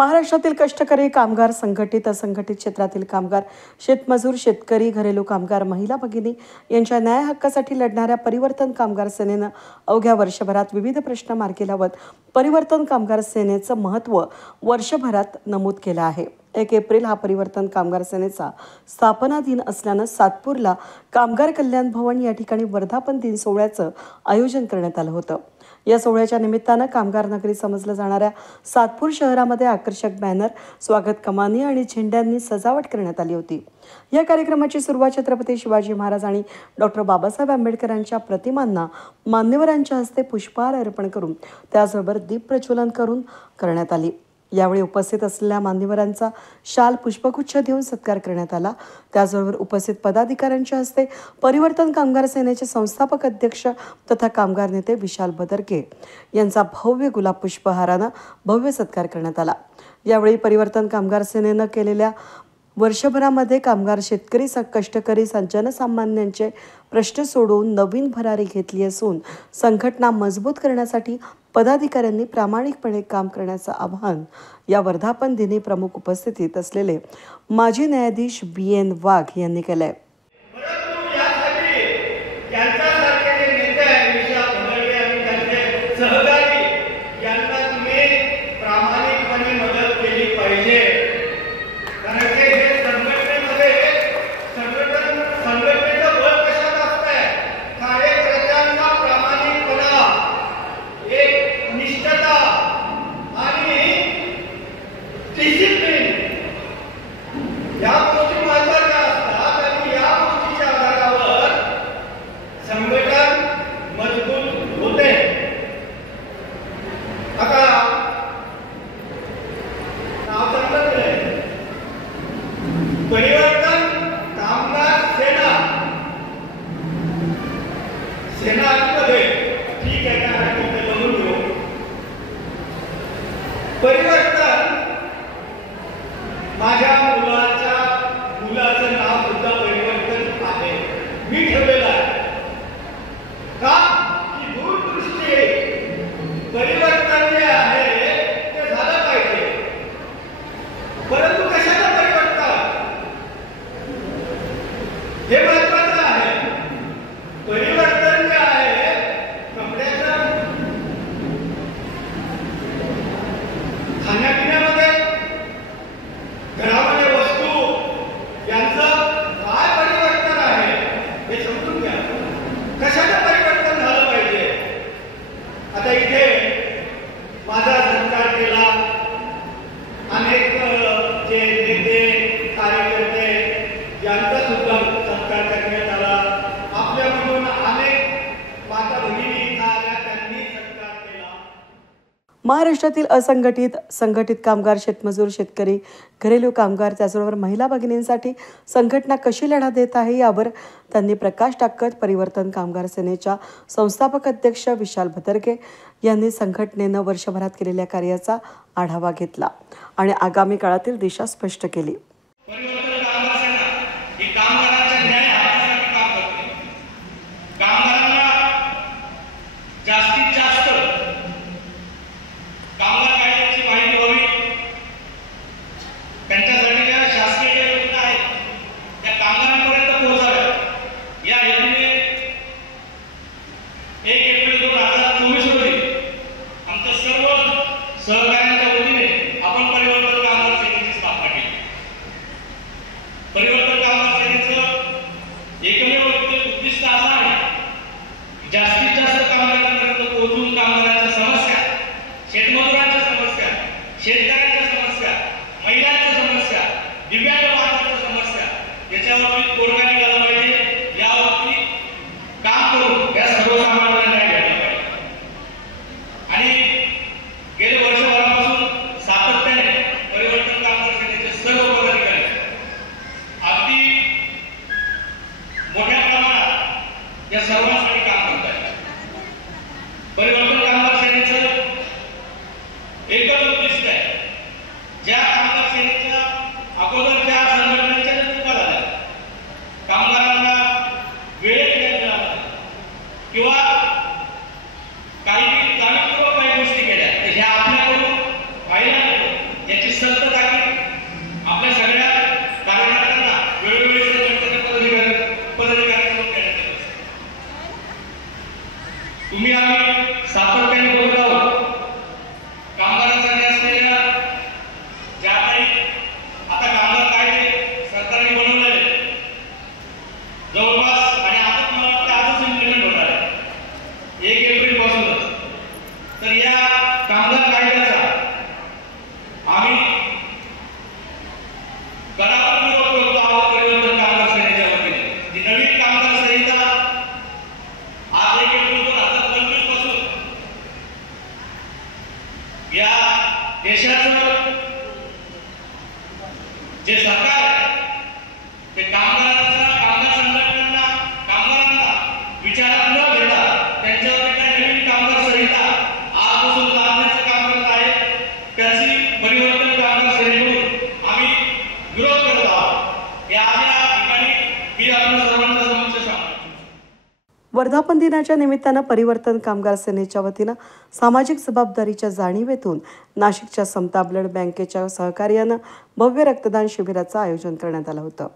महाराष्ट्रातील कष्टकरी कामगार, संघटित असंघटित क्षेत्रातील कामगार, शेतमजूर, शेतकरी, घरेलू कामगार, महिला भगिनी यांच्या न्याय हक्कासाठी लढणाऱ्या परिवर्तन कामगार सेनेनं अवघ्या वर्षभरात विविध प्रश्न मार्गी लावत परिवर्तन कामगार सेनेचं महत्त्व वर्षभरात नमूद केलं आहे. 1 एप्रिल हा परिवर्तन कामगार सेनेचा स्थापना दिन असल्यानं सातपूरला कामगार कल्याण भवन या ठिकाणी वर्धापन दिन सोहळ्याचं आयोजन करण्यात आलं होतं. या सोहळ्याच्या निमित्तानं कामगार नगरी समजलं जाणाऱ्या सातपूर शहरामध्ये आकर्षक बॅनर, स्वागत कमानी आणि झेंड्यांनी सजावट करण्यात आली होती. या कार्यक्रमाची सुरुवात छत्रपती शिवाजी महाराज आणि डॉक्टर बाबासाहेब आंबेडकरांच्या प्रतिमांना मान्यवरांच्या हस्ते पुष्पहार अर्पण करून त्याचबरोबर दीप प्रज्वलन करून करण्यात आली. यावेळी उपस्थित असलेल्या मान्यवरांचा शाल, पुष्पगुच्छ देऊन सत्कार करण्यात आला. त्याचबरोबर उपस्थित पदाधिकाऱ्यांच्या हस्ते परिवर्तन कामगार सेनेचे संस्थापक अध्यक्ष तथा कामगार नेते विशाल भदरके यांचा भव्य गुलाब पुष्पहारानं भव्य सत्कार करण्यात आला. यावेळी परिवर्तन कामगार सेनेनं केलेल्या वर्षभरामध्ये कामगार, शेतकरी, कष्टकरी, जनसामान्यांचे प्रश्न सोडवून नवीन भरारी घेतली असून संघटना मजबूत करण्यासाठी पदाधिकाऱ्यांनी प्रामाणिकपणे काम करण्याचं आवाहन या वर्धापन दिनी प्रमुख उपस्थितीत असलेले माजी न्यायाधीश BN वाघ यांनी केलंय. या गोष्टी महत्त्वाच्या असतात आणि या गोष्टीच्या आधारावर संघटन मजबूत होते. आता नाव सांगितलं परिवर्तन कामगार सेना मध्ये ठीक आहे ना, ते बघून घेऊ. परिवर्तन माझ्या मुलाचं नाव सुद्धा परिवर्तन आहे. मी ठेवलेलं आहे का की दूरदृष्टी परिवर्तन जे आहे ते झालं पाहिजे. परंतु कशाला परिवर्तन हे महत्वाचं आहे. परिवर्तन जे आहे कपड्याचं, खाण्यापिण्यामध्ये, घरामध्ये वस्तू यांचं काय परिवर्तन आहे हे समजून घ्या. कशाला परिवर्तन झालं पाहिजे. आता इथे माझा सत्कार केला, अनेक जे नेते, कार्यकर्ते यांचा सुद्धा सत्कार करण्यात आला. आपल्यामधून अनेक माता भगिनी इथं आल्या, त्यांनी सत्कार केला. महाराष्ट्रातील असंघटित, संघटित कामगार, शेतमजूर, शेतकरी, घरेलू कामगार, त्याचबरोबर महिला भगिनींसाठी संघटना कशी लढा देत आहे यावर त्यांनी प्रकाश टाकत परिवर्तन कामगार सेनेच्या संस्थापक अध्यक्ष विशाल भदरके यांनी संघटनेनं वर्षभरात केलेल्या कार्याचा आढावा घेतला आणि आगामी काळातील दिशा स्पष्ट केली. जास्तीत जास्त कामगार कायद्याची माहिती व्हावी, त्यांच्यासाठी ज्या शासकीय योजना आहेत त्या कामगारांपर्यंत पोहोचाव्या या हेतूने 1 एप्रिल 2024 रोजी आमच्या सर्व सहकाऱ्यांच्या वतीने आपण परिवर्तन कामगार सेनेची स्थापना केली. जे सरकार आहे ते कामगार संघटनांना कामगारांना विचारात न घेता त्यांच्यावर काही नवीन कामगार संहिता आजपासून लादण्याचं काम करत आहे. त्याची परिवर्तन कामगार संहितेकडून आम्ही विरोध करत आहोत. या ठिकाणी मी आपल्या सर्वांना समक्ष सांगतो. वर्धापन दिनाच्या निमित्तानं परिवर्तन कामगार सेनेच्या वतीनं सामाजिक जबाबदारीच्या जाणीवेतून नाशिकच्या समता ब्लड बँकेच्या सहकार्यानं भव्य रक्तदान शिबिराचं आयोजन करण्यात आलं होतं.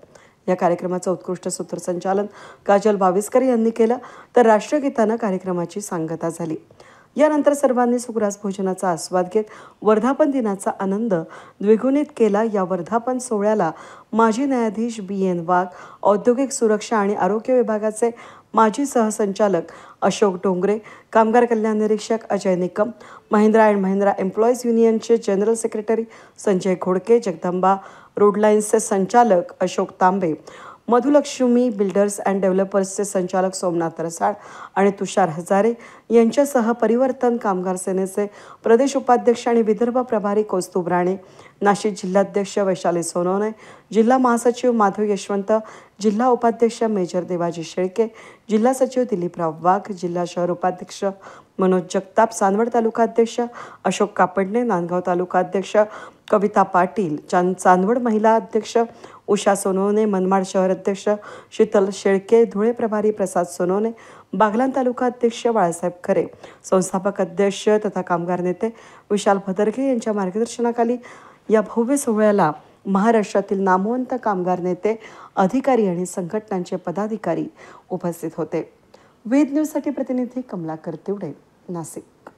या कार्यक्रमाचं उत्कृष्ट सूत्रसंचालन काजल बाविस्कर यांनी केलं, तर राष्ट्रगीतानं कार्यक्रमाची सांगता झाली. यानंतर सर्वांनी सुग्रास भोजनाचा आस्वाद घेत वर्धापन दिनाचा आनंद द्विगुणित केला. या वर्धापन सोहळ्याला माजी न्यायाधीश BN वाघ, औद्योगिक सुरक्षा आणि आरोग्य विभागाचे माजी सहसंचालक अशोक डोंगरे, कामगार कल्याण निरीक्षक अजय निकम, महिंद्रा अँड महिंद्रा एम्प्लॉईज युनियनचे जनरल सेक्रेटरी संजय घोडके, जगदंबा रोडलाईन्सचे संचालक अशोक तांबे, मधुलक्ष्मी बिल्डर्स अँड डेव्हलपर्सचे संचालक सोमनाथ रसाळ आणि तुषार हजारे यांच्यासह परिवर्तन कामगार सेनेचे प्रदेश उपाध्यक्ष आणि विदर्भ प्रभारी कौस्तुभ राणे, नाशिक जिल्हाध्यक्ष वैशाली सोनवणे, जिल्हा महासचिव माधव यशवंत, जिल्हा उपाध्यक्ष मेजर देवाजी शेळके, जिल्हा सचिव दिलीपराव वाघ, जिल्हा शहर उपाध्यक्ष मनोज जगताप, चांदवड तालुकाध्यक्ष अशोक कापडणे, नांदगाव तालुकाध्यक्ष कविता पाटील, चांदवड महिला अध्यक्ष उषा सोनवणे, मनमाड शहर अध्यक्ष शीतल शेळके, धुळे प्रभारी प्रसाद सोनवणे, बागलाण तालुका अध्यक्ष बाळासाहेब खरे, संस्थापक अध्यक्ष तथा कामगार नेते विशाल भदरगे यांच्या मार्गदर्शनाखाली या भव्य सोहळ्याला महाराष्ट्रातील नामवंत कामगार नेते, अधिकारी आणि संघटनांचे पदाधिकारी उपस्थित होते. वेद न्यूजसाठी प्रतिनिधी कमलाकर तिवडे, नाशिक.